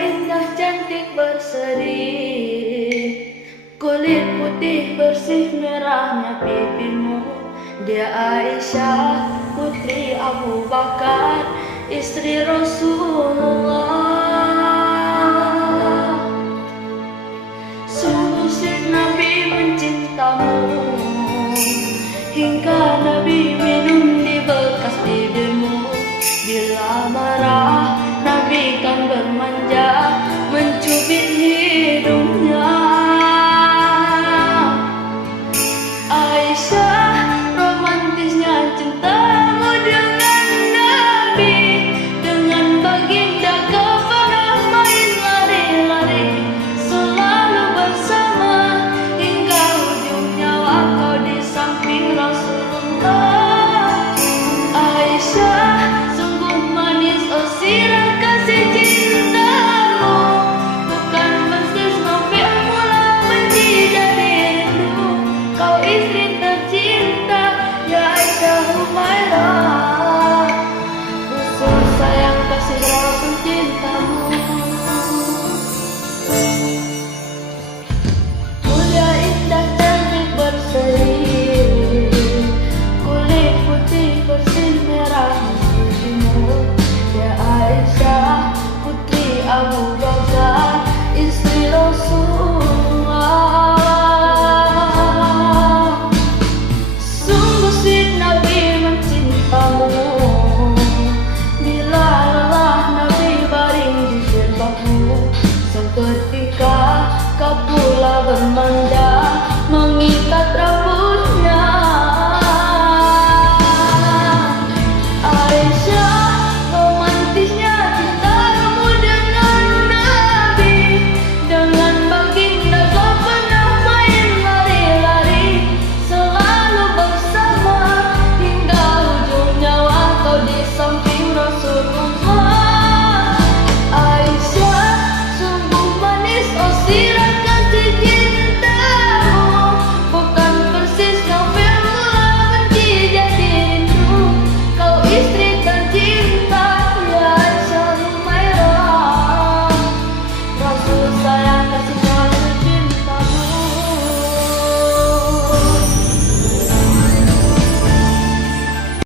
indah cantik berseri, kulit putih bersih merahnya pipimu. Dia Aisyah putri Abu Bakar, istri Rasulullah. Sungguh si Nabi mencintamu, hingga Nabi minum di bekas bibirmu. Bila marah Nabi kan bermanja, mencubit hidungnya. Aisyah, romantisnya cintamu dengan Nabi, dengan baginda kau pernah main lari-lari, selalu bersama hingga ujung nyawa kau di samping Rasulullah. Aisyah, sungguh manis oh sirah kasih cintamu, bukan persis novel mula benci jadi rindu. Kau istri tercinta, ya Aisyah Humairah, usul sayang kasih Rasul cintamu. Mulia indah cantik berseri, kulit putih bersih merah pipimu. Ya Aisyah putri Abu